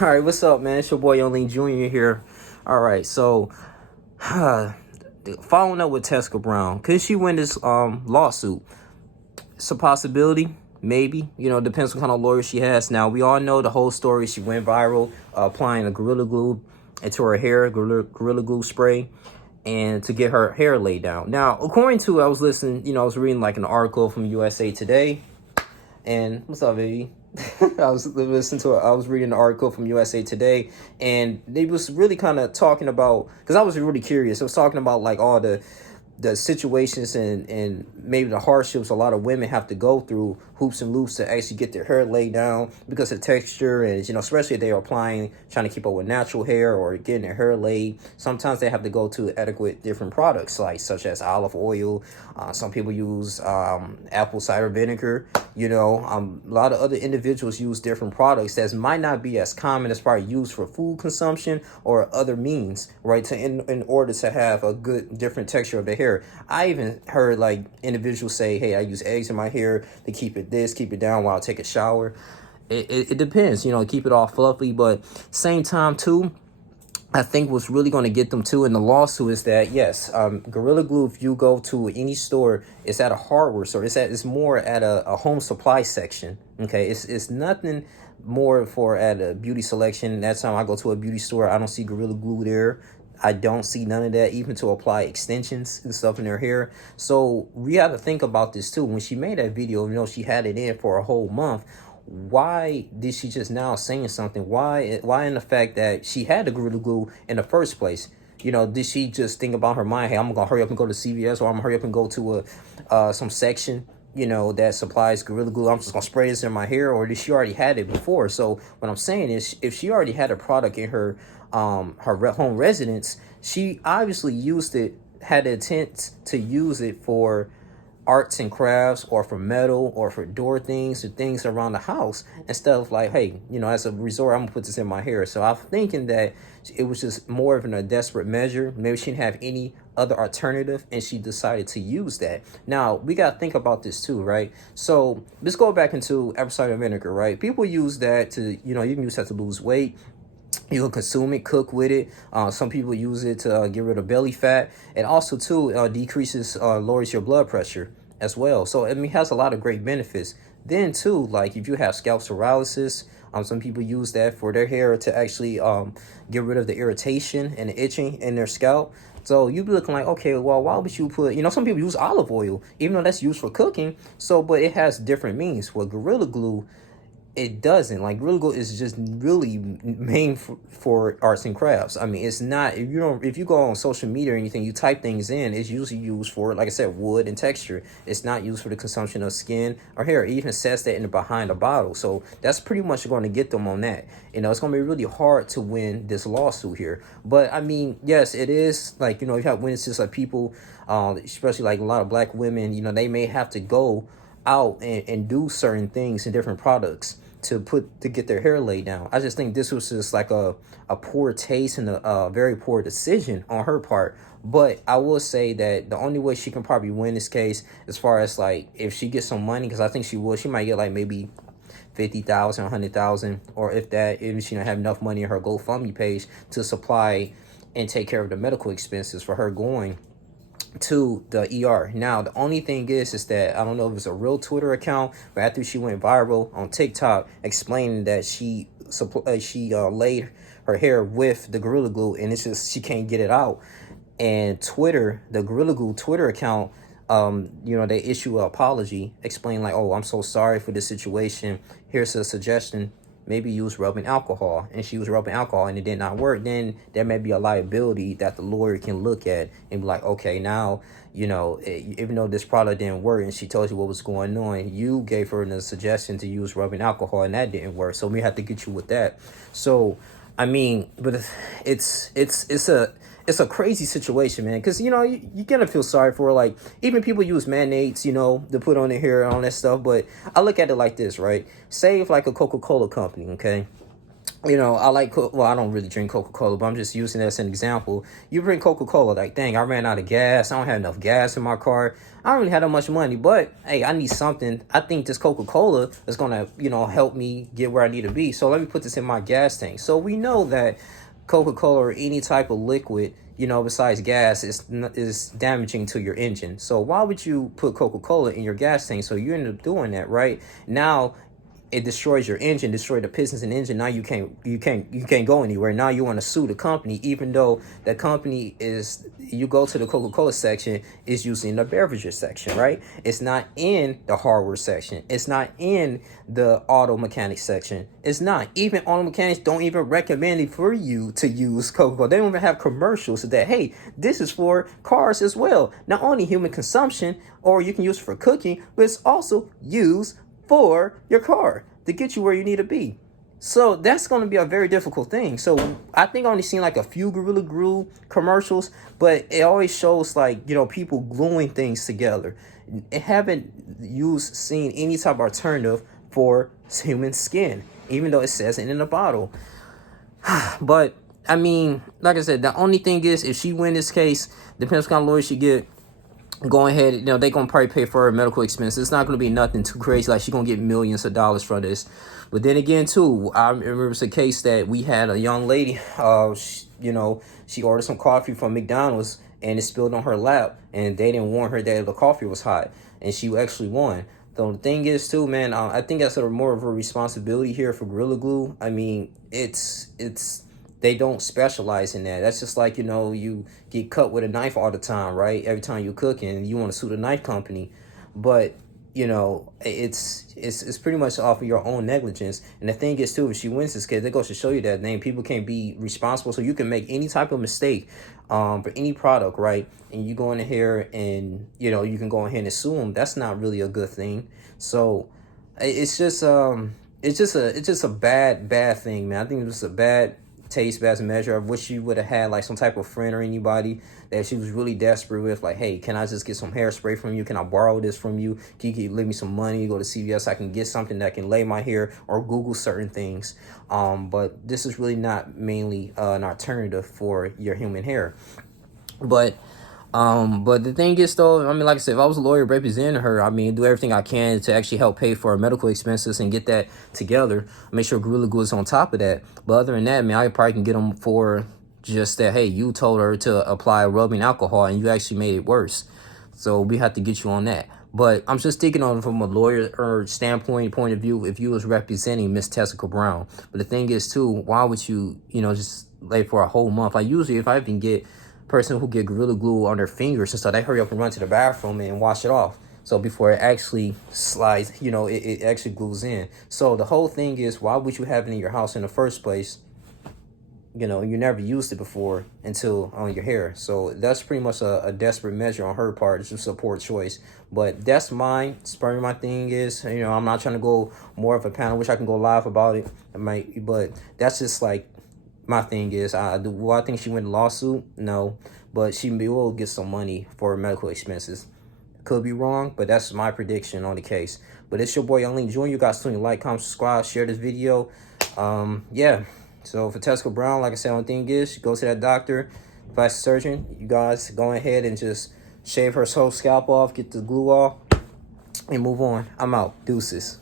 All right, what's up, man? It's your boy Yolene Jr. here. All right, so following up with Tessica Brown, could she win this lawsuit? It's a possibility, maybe. Depends what kind of lawyer she has. Now, we all know the whole story. She went viral applying a Gorilla Glue into her hair, Gorilla Glue spray, and to get her hair laid down. Now, according to, I was listening, I was reading like an article from USA Today. And what's up, baby? I was reading an article from USA Today, and they was really kind of talking about, because I was really curious. It was talking about like all the situations and maybe the hardships a lot of women have to go through, hoops and loops, to actually get their hair laid down because of texture, and especially if they are trying to keep up with natural hair or getting their hair laid. Sometimes they have to go to adequate different products, like such as olive oil. Some people use apple cider vinegar. A lot of other individuals use different products that might not be as common as probably used for food consumption or other means, right? In order to have a good different texture of the hair. I even heard like individuals say, "Hey, I use eggs in my hair to keep it down while I take a shower." It depends, keep it all fluffy, but same time too. I think what's really going to get them too in the lawsuit is that, yes, Gorilla Glue, if you go to any store, it's at a hardware store. It's more at a home supply section. Okay, it's nothing more for at a beauty selection. That time I go to a beauty store, I don't see Gorilla Glue there. I don't see none of that, even to apply extensions and stuff in her hair. So we have to think about this too. When she made that video, she had it in for a whole month. Why did she just now saying something? Why in the fact that she had the Gorilla Glue in the first place? Did she just think about her mind, hey, I'm gonna hurry up and go to CVS, or I'm gonna hurry up and go to some section, that supplies Gorilla Glue. I'm just gonna spray this in my hair, or did she already had it before? So what I'm saying is, if she already had a product in her home residence, she obviously had the intent to use it for arts and crafts, or for metal, or for door things, or things around the house, instead of like, hey, as a resort, I'm gonna put this in my hair. So I'm thinking that it was just more of a desperate measure. Maybe she didn't have any other alternative, and she decided to use that. Now we gotta think about this too, right? So let's go back into apple cider vinegar, right? People use that to, you can use that to lose weight. You can consume it, cook with it. Some people use it to get rid of belly fat, and also too lowers your blood pressure as well. So it has a lot of great benefits. Then too, like if you have scalp psoriasis, some people use that for their hair to actually get rid of the irritation and the itching in their scalp. So you'd be looking like, okay, well, why would you put, some people use olive oil, even though that's used for cooking. So, but it has different means. Well, Gorilla Glue, it doesn't. Like, Gorilla Glue is just really made for arts and crafts. I mean, it's not, if you go on social media or anything, you type things in, it's usually used for, like I said, wood and texture. It's not used for the consumption of skin or hair. It even says that in the behind the bottle. So that's pretty much going to get them on that. It's going to be really hard to win this lawsuit here. But I mean, yes, it is like, you have witnesses, like people, especially like a lot of black women, they may have to go out and do certain things in different products to get their hair laid down. I just think this was just like a poor taste and a very poor decision on her part. But I will say that the only way she can probably win this case, as far as like if she gets some money, because I think she might get like maybe 50,000, 100,000, or if she don't have enough money in her GoFundMe page to supply and take care of the medical expenses for her going to the ER. Now, the only thing is that I don't know if it's a real Twitter account, but after she went viral on TikTok explaining that she laid her hair with the Gorilla Glue, and it's just she can't get it out. And Twitter, the Gorilla Glue Twitter account, they issue an apology, explain like, oh, I'm so sorry for this situation. Here's a suggestion. Maybe use rubbing alcohol. And she was rubbing alcohol and it did not work. Then there may be a liability that the lawyer can look at and be like, okay, now, even though this product didn't work and she told you what was going on, you gave her the suggestion to use rubbing alcohol and that didn't work. So we have to get you with that. So, I mean, but it's a crazy situation, man, because you're gonna feel sorry for her. Like, even people use mayonnaise, to put on their hair and all that stuff. But I look at it like this, right? Say if like a Coca-Cola company, okay, I like, well, I don't really drink Coca-Cola, but I'm just using that as an example. You drink Coca-Cola, like, dang, I ran out of gas. I don't have enough gas in my car. I don't really have that much money, but hey, I need something. I think this Coca-Cola is going to, help me get where I need to be. So let me put this in my gas tank. So we know that Coca-Cola or any type of liquid, besides gas, is damaging to your engine. So why would you put Coca-Cola in your gas tank? So you end up doing that, right? Now it destroys your engine, destroy the pistons and engine. Now you can't go anywhere. Now you want to sue the company, even though the company is, you go to the Coca-Cola section, is using the beverages section, right? It's not in the hardware section. It's not in the auto mechanics section. It's not. Even auto mechanics don't even recommend it for you to use Coca-Cola. They don't even have commercials that, hey, this is for cars as well. Not only human consumption, or you can use it for cooking, but it's also used for your car to get you where you need to be. So that's going to be a very difficult thing. So I think I only seen like a few Gorilla Glue commercials, but it always shows like, people gluing things together. I haven't seen any type of alternative for human skin, even though it says it in the bottle. But I mean, like I said, the only thing is, if she win this case, depends what kind of lawyer she get, go ahead, they gonna probably pay for her medical expenses. It's not gonna be nothing too crazy, like she gonna get millions of dollars from this. But then again too, I remember it's a case that we had a young lady, she ordered some coffee from McDonald's and it spilled on her lap, and they didn't warn her that the coffee was hot, and she actually won. So the thing is too, man, I think that's more of a responsibility here for Gorilla Glue. I mean, it's they don't specialize in that. That's just like, you get cut with a knife all the time, right? Every time you cook and you want to sue the knife company. But, it's pretty much off of your own negligence. And the thing is too, if she wins this case, that goes to show you that, name, people can't be responsible. So you can make any type of mistake for any product, right? And you go in here and, you can go ahead and sue them. That's not really a good thing. So it's just a bad thing, man. I think it was a bad taste, bad measure. I wish she would have had like some type of friend or anybody that she was really desperate with, like, hey, can I just get some hairspray from you? Can I borrow this from you? Can you leave me some money? Go to CVS, I can get something that can lay my hair, or Google certain things. But this is really not mainly an alternative for your human hair. But the thing is, though, I mean, like I said, if I was a lawyer representing her, I mean, do everything I can to actually help pay for her medical expenses and get that together. Make sure Gorilla Glue is on top of that. But other than that, man, I probably can get them for just that, hey, you told her to apply rubbing alcohol and you actually made it worse. So we have to get you on that. But I'm just thinking on from a lawyer or point of view, if you was representing Miss Tessica Brown. But the thing is, too, why would you, just lay for a whole month? Like, usually if I even get person who get Gorilla Glue on their fingers and stuff, they hurry up and run to the bathroom and wash it off. So before it actually slides, it actually glues in. So the whole thing is, why would you have it in your house in the first place? You never used it before until on your hair. So that's pretty much a desperate measure on her part. It's just a poor choice. But that's mine. Spurring my thing is, I'm not trying to go more of a panel. Wish I can go live about it. But that's just like, my thing is, I think she went to lawsuit? No, but she will get some money for medical expenses. Could be wrong, but that's my prediction on the case. But it's your boy Young Jr. You guys still like, comment, subscribe, share this video. Yeah. So for Tessica Brown, like I said, only thing is, go to that doctor, plastic surgeon. You guys go ahead and just shave her whole scalp off, get the glue off, and move on. I'm out. Deuces.